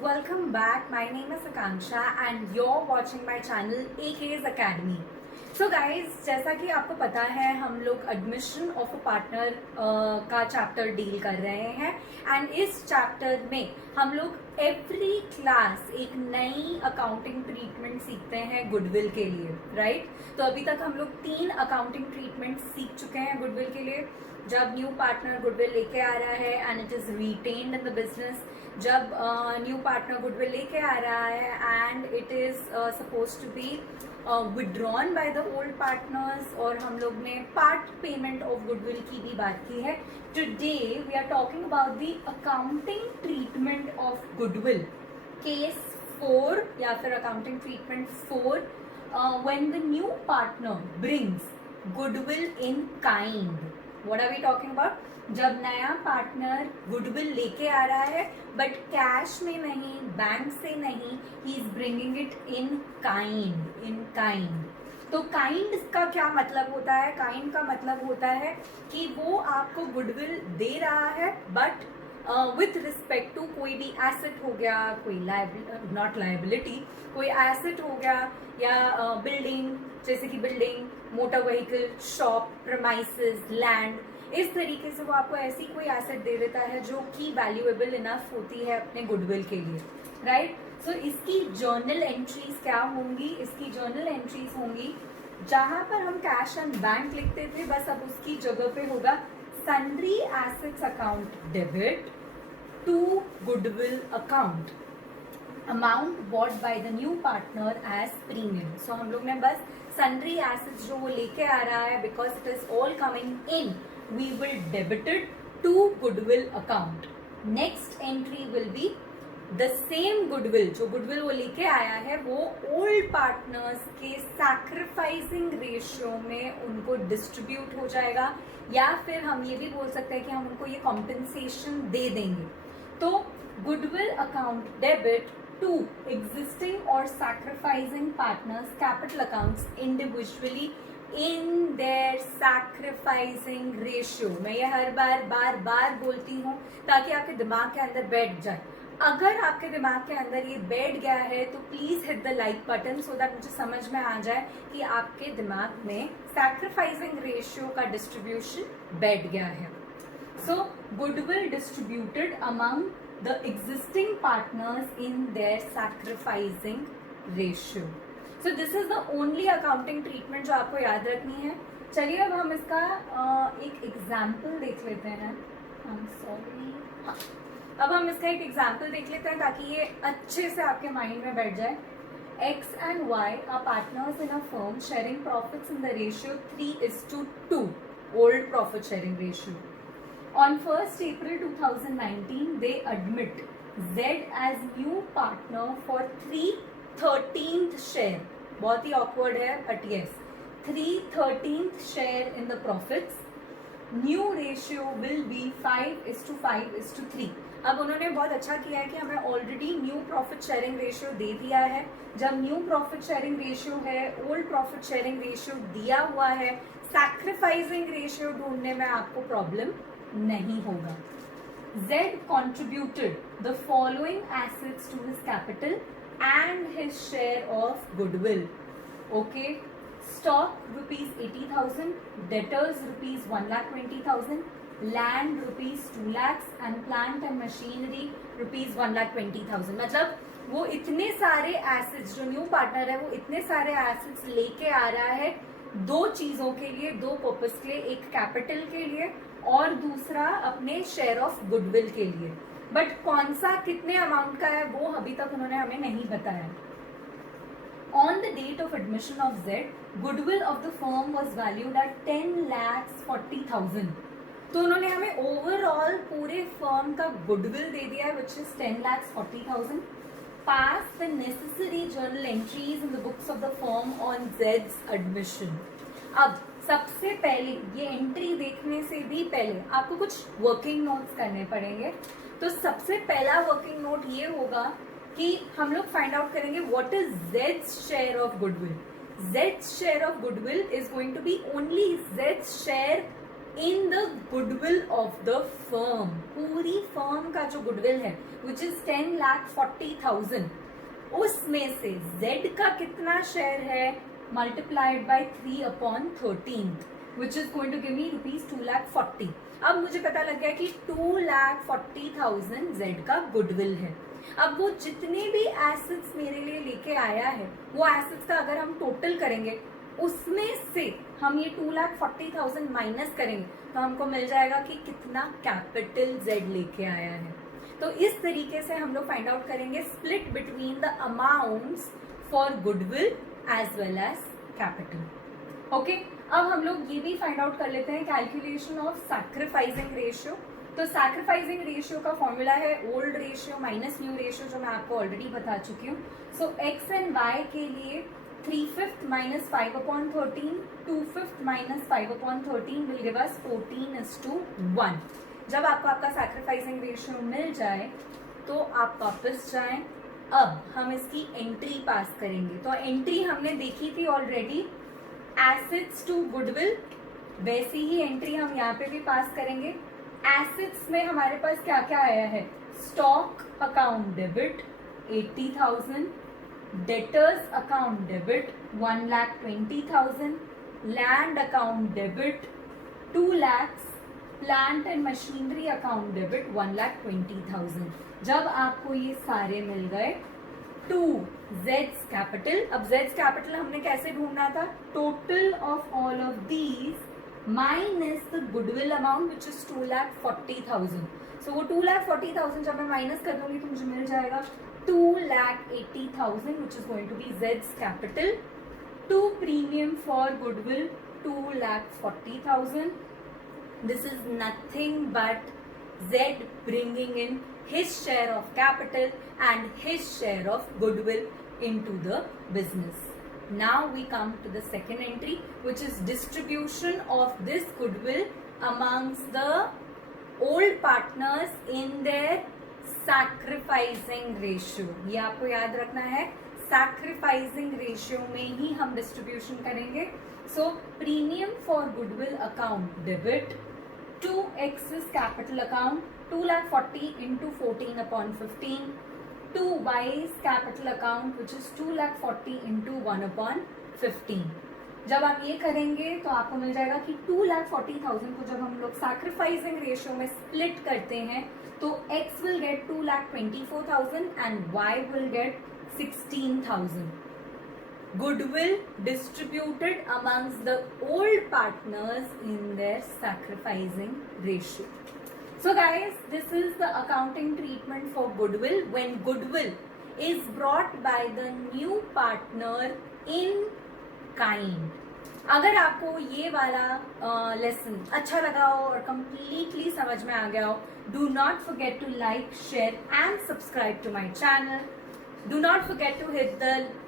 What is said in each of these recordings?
welcome back. My name is Akanksha and you're watching my channel AK's Academy. So guys, जैसा कि आपको पता है हम लोग एडमिशन ऑफ अ पार्टनर का चैप्टर डील कर रहे हैं एंड इस चैप्टर में हम लोग एवरी क्लास एक नई अकाउंटिंग ट्रीटमेंट सीखते हैं गुडविल के लिए, राइट? तो अभी तक हम लोग 3 अकाउंटिंग ट्रीटमेंट सीख चुके हैं गुडविल के लिए। जब न्यू पार्टनर गुडविल लेके आ रहा है and it is retained in the business, जब न्यू पार्टनर गुडविल लेके आ रहा है and it is suppose to be withdrawn by the old partners, और हम लोग ने पार्ट पेमेंट ऑफ गुडविल की भी बात की है। Today we are talking about the accounting treatment of goodwill, case 4 या फिर accounting treatment 4, when the new partner brings goodwill in kind. What are we talking about? जब नया पार्टनर गुडविल लेके आ रहा है बट कैश में नहीं, बैंक से नहीं, he is bringing it in kind. तो काइंड का क्या मतलब होता है? काइंड का मतलब होता है कि वो आपको गुडविल दे रहा है बट विथ रिस्पेक्ट टू कोई भी एसेट हो गया, कोई नॉट लायबिलिटी, कोई एसेट हो गया या बिल्डिंग, जैसे कि building, motor vehicle, shop, premises, land, इस तरीके से वो आपको ऐसी कोई एसेट दे देता है जो कि वैल्यूएबल इनफ होती है अपने गुडविल के लिए, राइट? सो इसकी जर्नल एंट्रीज क्या होंगी? इसकी जर्नल एंट्रीज होंगी जहां पर हम कैश एंड बैंक लिखते थे, बस अब उसकी जगह पे होगा sundry assets account debit to goodwill account, amount bought by the new partner as premium. So हम लोग ने बस सन्ड्री एसेट्स जो वो लेके आ रहा है, because it is all coming in, we will debit it to goodwill account. Next entry will be the same goodwill, जो goodwill वो लेके आया है वो old partners के sacrificing ratio में उनको distribute हो जाएगा, या फिर हम ये भी बोल सकते हैं कि हम उनको ये compensation दे देंगे। तो goodwill account debit to existing or sacrificing partners capital accounts individually in their sacrificing ratio। मैं ये हर बार बोलती हूँ ताकि आपके दिमाग के अंदर बैठ जाए। अगर आपके दिमाग के अंदर ये बैठ गया है तो please hit the like button so that मुझे समझ में आ जाए कि आपके दिमाग में सैक्रिफाइसिंग रेशियो का डिस्ट्रीब्यूशन बैठ गया है। So goodwill distributed among the existing partners in their sacrificing ratio. So this is the only accounting treatment जो आपको याद रखनी है। चलिए अब हम इसका एक एग्जाम्पल देख लेते हैं। हाँ, अब हम इसका एक एग्जाम्पल देख लेते हैं ताकि ये अच्छे से आपके माइंड में बैठ जाए। X and Y are partners in a firm sharing profits in the ratio 3:2, old profit sharing ratio. On 1st April 2019, they admit Z as new partner for 3/13 share. बहुत ही ऑकवर्ड है but yes, 3/13 share in the profits. New ratio will be 5:5:3। अब उन्होंने बहुत अच्छा किया है कि हमें already new profit sharing ratio दे दिया है। जब न्यू प्रॉफिट शेयरिंग रेशियो है, ओल्ड प्रॉफिट शेयरिंग रेशियो दिया हुआ है, सैक्रिफाइसिंग रेशियो ढूंढने में आपको प्रॉब्लम नहीं होगा। Z contributed the following assets to his capital and his share of goodwill. Okay, stock rupees 80,000, debtors rupees 1,20,000, land rupees 2 lakhs and plant and machinery rupees 1,20,000। मतलब वो इतने सारे एसेट्स, जो न्यू पार्टनर है वो इतने सारे एसेट्स लेके आ रहा है दो चीजों के लिए, दो पर्पस के लिए, एक कैपिटल के लिए और दूसरा अपने शेयर ऑफ गुडविल के लिए। बट कौन सा कितने अमाउंट का है वो अभी तक उन्होंने हमें नहीं बताया। On the date of admission of Z, goodwill of the firm was valued at 10,40,000। तो उन्होंने हमें ओवरऑल पूरे फर्म का गुडविल दे दिया है which is 10,40,000। Pass the necessary journal entries in the books of the firm on Z's admission. अब सबसे पहले ये एंट्री देखने से भी पहले आपको कुछ वर्किंग नोट्स करने पड़ेंगे। तो सबसे पहला वर्किंग नोट ये होगा कि हम लोग फाइंड आउट करेंगे what is Z's share of goodwill. Z's share of goodwill is going to be only Z's share in the goodwill of the firm, पूरी फर्म का जो गुडविल है विच इज 10,40,000, उसमें से Z का कितना शेयर है multiplied by 3/13 which is going to give me ₹2,40,000। अब मुझे पता लग गया कि 2,40,000 Z का गुडविल है। अब वो जितने भी एसेट्स मेरे लिए लेके आया है वो एसेट्स का अगर हम टोटल करेंगे उसमें से हम ये 2,40,000 माइनस करेंगे तो हमको मिल जाएगा कि कितना कैपिटल Z लेके आया है। तो इस तरीके से हम लोग फाइंड आउट करेंगे split between the amounts for goodwill as well as capital. Okay, अब हम लोग ये भी फाइंड आउट कर लेते हैं कैलकुलेशन ऑफ सैक्रिफाइसिंग रेशियो। तो सैक्रिफाइसिंग रेशियो का फॉर्मूला है old ratio minus new ratio, जो मैं आपको ऑलरेडी बता चुकी हूँ। सो एक्स एंड वाई के लिए 3/5 minus 5/13, 2/5 minus 5/13 will give us 14:1। जब आपको आपका सैक्रिफाइसिंग रेशियो मिल जाए तो आप वापस जाएं। अब हम इसकी एंट्री पास करेंगे। तो एंट्री हमने देखी थी ऑलरेडी, एसेट्स टू गुडविल, वैसी ही एंट्री हम यहाँ पे भी पास करेंगे। एसेट्स में हमारे पास क्या क्या आया है, stock account debit 80,000, debtors account debit 1,20,000, land account debit 2 lakhs, plant and machinery account debit 1,20,000। जब आपको ये सारे मिल गए टू Z's कैपिटल। अब Z's कैपिटल हमने कैसे ढूंढना था, total of all of these minus the goodwill amount which is 2,40,000। सो वो 2,40,000 जब मैं माइनस कर दूंगी तो मुझे मिल जाएगा 2,80,000 which is going to be Z's capital, to premium for goodwill 2,40,000. This is nothing but Z bringing in his share of capital and his share of goodwill into the business. Now we come to the second entry, which is distribution of this goodwill amongst the old partners in their sacrificing ratio. ये आपको याद रखना है, sacrificing ratio में ही हम distribution करेंगे। So premium for goodwill account debit to X's capital account 2,40,000 into 14/15, to Y's capital account which is 2,40,000 into 1/15। जब आप ये करेंगे तो आपको मिल जाएगा कि 2,40,000 को जब हम लोग सैक्रिफाइसिंग रेशियो में स्प्लिट करते हैं तो X will get 2,24,000 and Y will get 16,000. Goodwill distributed amongst the old partners in their sacrificing ratio. So guys, this is the accounting treatment for goodwill when goodwill is brought by the new partner in kind. अगर आपको ये वाला lesson अच्छा लगा हो और completely समझ में आ गया हो, do not forget to like, share and subscribe to my channel. Do not forget to hit the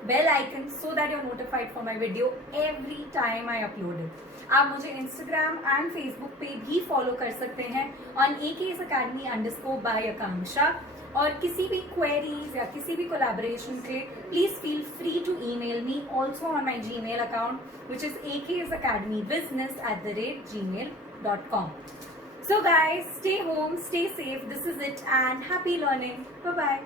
bell icon so that you are notified for my video every time I upload it. आप मुझे Instagram and Facebook पे भी follow कर सकते हैं on AKS Academy _ by Akanksha. और किसी भी क्वेरीज या किसी भी कोलैबोरेशन के please feel free to email me also on my Gmail account which is aksacademybusiness@gmail.com. So guys, stay home, stay safe. This is it and happy learning. Bye bye.